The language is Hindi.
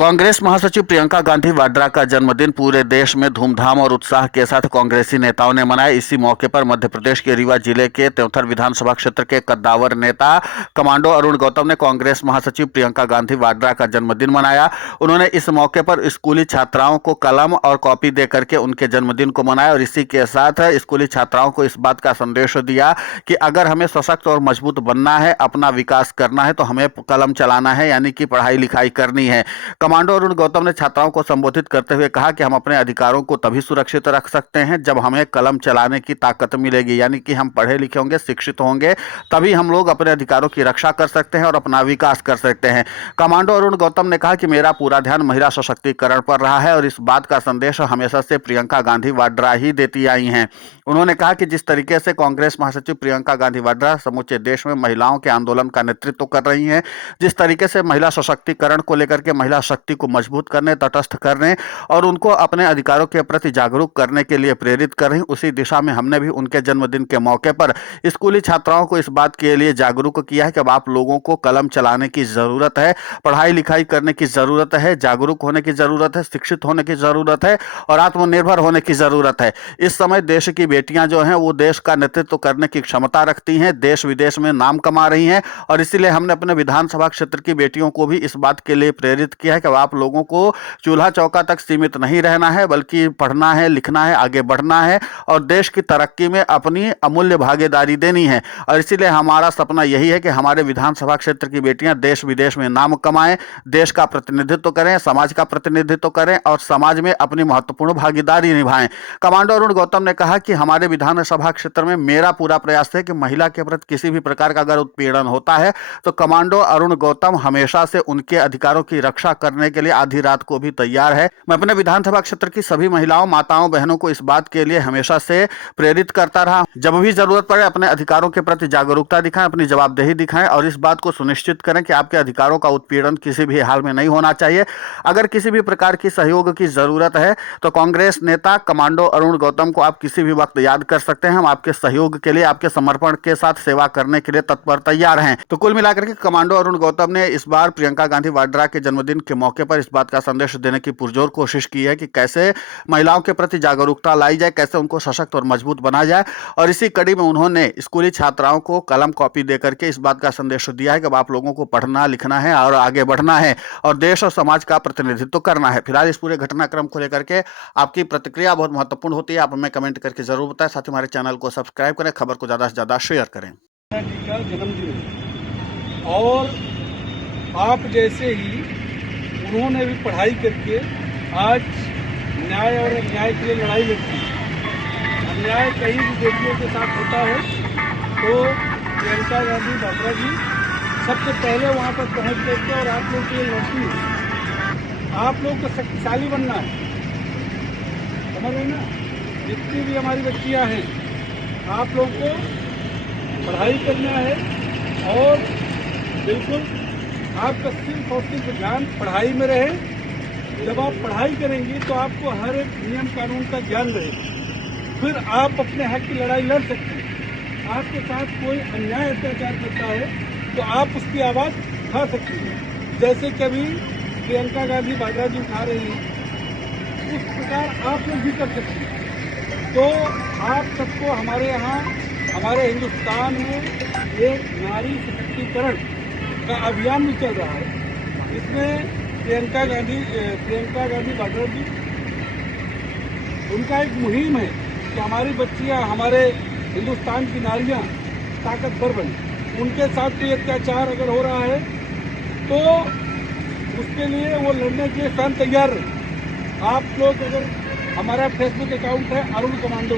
कांग्रेस महासचिव प्रियंका गांधी वाड्रा का जन्मदिन पूरे देश में धूमधाम और उत्साह के साथ कांग्रेसी नेताओं ने मनाया। इसी मौके पर मध्य प्रदेश के रीवा जिले के त्योंथर विधानसभा क्षेत्र के कद्दावर नेता कमांडो अरुण गौतम ने कांग्रेस महासचिव प्रियंका गांधी वाड्रा का जन्मदिन मनाया। उन्होंने इस मौके पर स्कूली छात्राओं को कलम और कॉपी दे करके उनके जन्मदिन को मनाया और इसी के साथ स्कूली छात्राओं को इस बात का संदेश दिया कि अगर हमें सशक्त और मजबूत बनना है, अपना विकास करना है, तो हमें कलम चलाना है, यानी कि पढ़ाई लिखाई करनी है। कमांडो अरुण गौतम ने छात्राओं को संबोधित करते हुए कहा कि हम अपने अधिकारों को तभी सुरक्षित रख सकते हैं जब हमें कलम चलाने की ताकत मिलेगी, यानी कि हम पढ़े लिखे होंगे, शिक्षित होंगे, तभी हम लोग अपने अधिकारों की रक्षा कर सकते हैं और अपना विकास कर सकते हैं। कमांडो अरुण गौतम ने कहा कि मेरा पूरा ध्यान महिला सशक्तिकरण पर रहा है और इस बात का संदेश हमेशा से प्रियंका गांधी वाड्रा ही देती आई हैं। उन्होंने कहा कि जिस तरीके से कांग्रेस महासचिव प्रियंका गांधी वाड्रा समूचे देश में महिलाओं के आंदोलन का नेतृत्व कर रही हैं, जिस तरीके से महिला सशक्तिकरण को लेकर के महिला शक्ति को मजबूत करने, तटस्थ करने और उनको अपने अधिकारों के प्रति जागरूक करने के लिए प्रेरित कर रही, उसी दिशा में हमने भी उनके जन्मदिन के मौके पर स्कूली छात्राओं को इस बात के लिए जागरूक किया है कि अब आप लोगों को कलम चलाने की जरूरत है, पढ़ाई लिखाई करने की जरूरत है, जागरूक होने की जरूरत है, शिक्षित होने की जरूरत है और आत्मनिर्भर होने की जरूरत है। इस समय देश की बेटियां जो हैं वो देश का नेतृत्व करने की क्षमता रखती हैं, देश विदेश में नाम कमा रही हैं और इसीलिए हमने अपने विधानसभा क्षेत्र की बेटियों को भी इस बात के लिए प्रेरित किया है कि आप लोगों को चूल्हा चौका तक सीमित नहीं रहना है, बल्कि पढ़ना है, लिखना है, आगे बढ़ना है और देश की तरक्की में अपनी अमूल्य भागीदारी देनी है। और इसीलिए हमारा सपना यही है कि हमारे विधानसभा क्षेत्र की बेटियां देश विदेश में नाम कमाएं, देश का प्रतिनिधित्व करें, समाज का प्रतिनिधित्व करें और समाज में अपनी महत्वपूर्ण भागीदारी निभाएं। कमांडो अरुण गौतम ने कहा कि हमारे विधानसभा क्षेत्र में मेरा पूरा प्रयास है कि महिला के प्रति किसी भी प्रकार का अगर उत्पीड़न होता है तो कमांडो अरुण गौतम हमेशा से उनके अधिकारों की रक्षा करने के लिए आधी रात को भी तैयार है। मैं अपने विधानसभा क्षेत्र की सभी महिलाओं, माताओं, बहनों को इस बात के लिए हमेशा से प्रेरित करता रहा। जब भी जरूरत पड़े अपने अधिकारों के प्रति जागरूकता दिखाएं, अपनी जवाबदेही दिखाएं और इस बात को सुनिश्चित करें कि आपके अधिकारों का उत्पीड़न किसी भी हाल में नहीं होना चाहिए। अगर किसी भी प्रकार की सहयोग की जरूरत है तो कांग्रेस नेता कमांडो अरुण गौतम को आप किसी भी वक्त याद कर सकते हैं। हम आपके सहयोग के लिए, आपके समर्पण के साथ सेवा करने के लिए तत्पर तैयार हैं। तो कुल मिलाकर के कमांडो अरुण गौतम ने इस बार प्रियंका गांधी वाड्रा के जन्मदिन के मौके पर इस बात का संदेश देने की पुरजोर कोशिश की है कि कैसे महिलाओं के प्रति जागरूकता लाई जाए, कैसे उनको सशक्त और मजबूत बनाया जाए। और इसी कड़ी में उन्होंने स्कूली छात्राओं को कलम कॉपी देकर के इस बात का संदेश दिया है कि अब आप लोगों को पढ़ना लिखना है और आगे बढ़ना है और देश और समाज का प्रतिनिधित्व करना है। फिलहाल इस पूरे घटनाक्रम को लेकर के आपकी प्रतिक्रिया बहुत महत्वपूर्ण होती है। आप हमें कमेंट करके जरूर बताएं। साथ ही हमारे चैनल को सब्सक्राइब करें, खबर को ज्यादा से ज्यादा शेयर करें। जन्मदिन और आप जैसे ही उन्होंने भी पढ़ाई करके आज न्याय और अन्याय के लिए लड़ाई लड़ती है। अन्याय कहीं भी बेटियों के साथ होता है तो प्रियंका गांधी वाड्रा जी सबसे पहले वहां पर पहुंच गए थे और आप लोग के लिए लड़ती है। आप लोग को शक्तिशाली बनना है, समझ रहे ना। जितनी भी हमारी बच्चियां हैं, आप लोग को पढ़ाई करना है और बिल्कुल आपका सिर्फ और सिर्फ ध्यान पढ़ाई में रहे। जब आप पढ़ाई करेंगे तो आपको हर एक नियम कानून का ज्ञान रहेगा, फिर आप अपने हक की लड़ाई लड़ सकते हैं। आपके साथ कोई अन्याय अत्याचार करता है तो आप उसकी आवाज़ उठा सकते हैं, जैसे कभी प्रियंका गांधी वाड्रा जी उठा रही हैं, उस प्रकार आप लोग भी कर सकते हैं। तो आप सबको हमारे यहाँ, हमारे हिंदुस्तान में एक नारी सशक्तिकरण का अभियान भी चल रहा है। इसमें प्रियंका गांधी वाड्रा जी, उनका एक मुहिम है कि हमारी बच्चियां, हमारे हिंदुस्तान की नारियां ताकतवर बने। उनके साथ कोई अत्याचार अगर हो रहा है तो उसके लिए वो लड़ने के लिए स्वयं तैयार रहे। आप लोग अगर, हमारा फेसबुक अकाउंट है अरुण कमांडो।